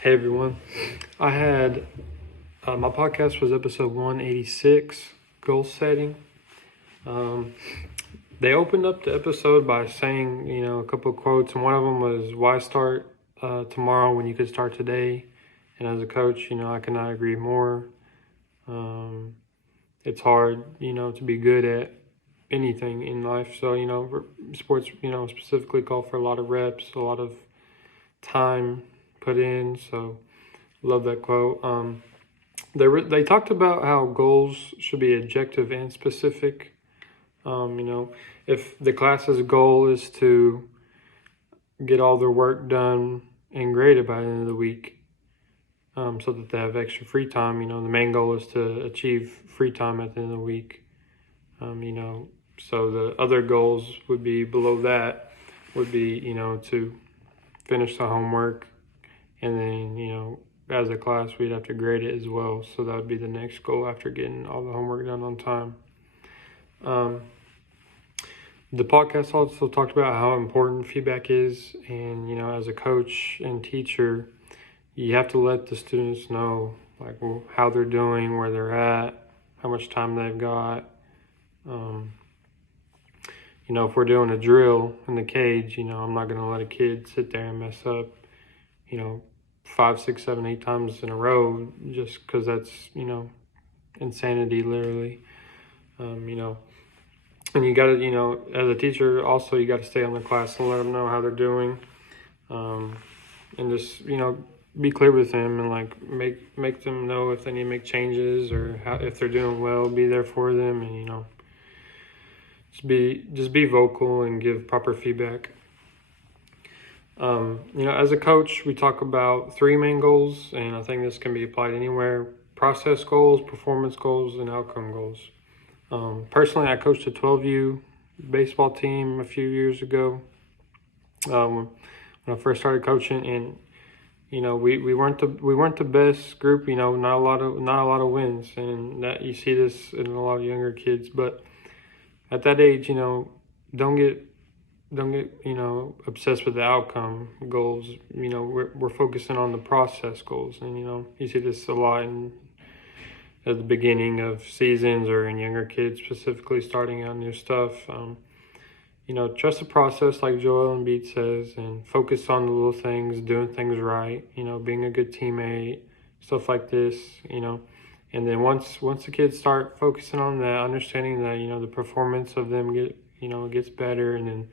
Hey everyone. I had my podcast was episode 186, goal setting. Um, they opened up the episode by saying, a couple of quotes, and one of them was, "Why start tomorrow when you could start today?" And as a coach, I cannot agree more. It's hard, to be good at anything in life. So, sports, specifically call for a lot of reps, a lot of time put in. So, love that quote. They talked about how goals should be objective and specific. If the class's goal is to get all their work done and graded by the end of the week, so that they have extra free time, the main goal is to achieve free time at the end of the week. So the other goals would be below that, would be, to finish the homework, and then, as a class, we'd have to grade it as well. So that would be the next goal after getting all the homework done on time. The podcast also talked about how important feedback is. And, as a coach and teacher, you have to let the students know, like, how they're doing, where they're at, how much time they've got. If we're doing a drill in the cage, I'm not going to let a kid sit there and mess up, 5, 6, 7, 8 times in a row, just because that's, insanity, literally. And you got to, as a teacher, also, you got to stay on the class and let them know how they're doing. And just, be clear with them and, like, make them know if they need to make changes or if they're doing well, be there for them. And, just be vocal and give proper feedback. As a coach, we talk about 3 main goals, and I think this can be applied anywhere: process goals, performance goals, and outcome goals. Personally, I coached a 12U baseball team a few years ago. When I first started coaching, and we weren't the best group. Not a lot of wins, and that you see this in a lot of younger kids. But at that age, don't get obsessed with the outcome goals. We're focusing on the process goals, and you see this a lot at the beginning of seasons or in younger kids, specifically starting out new stuff. Trust the process, like Joel Embiid says, and focus on the little things, doing things right. Being a good teammate, stuff like this. And then once the kids start focusing on that, understanding that the performance of them gets better, and then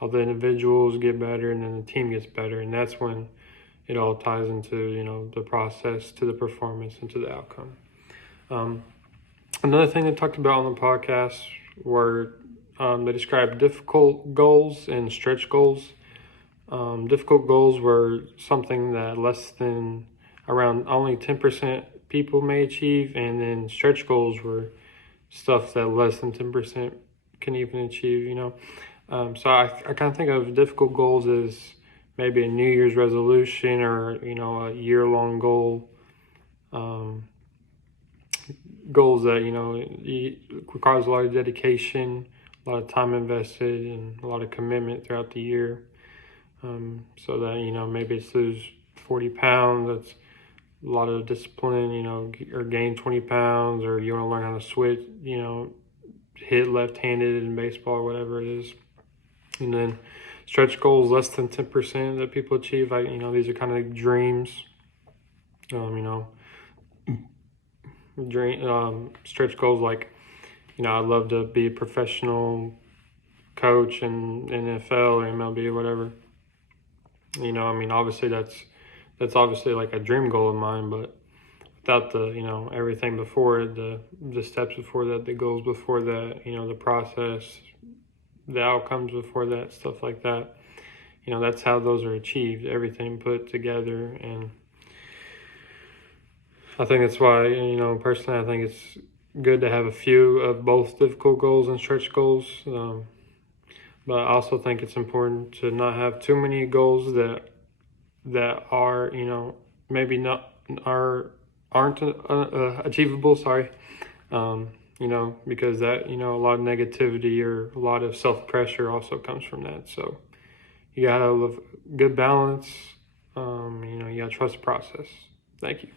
all the individuals get better, and then the team gets better, and that's when it all ties into the process to the performance and to the outcome. Another thing they talked about on the podcast were they described difficult goals and stretch goals. Difficult goals were something that less than around only 10% people may achieve, and then stretch goals were stuff that less than 10% can even achieve. So I kind of think of difficult goals as maybe a New Year's resolution or a year-long goal. Goals that requires a lot of dedication, a lot of time invested, and a lot of commitment throughout the year. So that maybe it's lose 40 pounds. That's a lot of discipline, or gain 20 pounds, or you want to learn how to switch, hit left-handed in baseball or whatever it is. And then stretch goals less than 10% that people achieve. These are kind of dreams. Stretch goals like, I'd love to be a professional coach in NFL or MLB or whatever. Obviously that's obviously like a dream goal of mine, but without the, everything before it, the steps before that, the goals before that, the process, the outcomes before that, stuff like that. That's how those are achieved, everything put together. And I think that's why, personally, I think it's good to have a few of both difficult goals and stretch goals. But I also think it's important to not have too many goals that are, maybe not aren't achievable. Sorry. Because that, a lot of negativity or a lot of self-pressure also comes from that. So you gotta have a good balance. You trust the process. Thank you.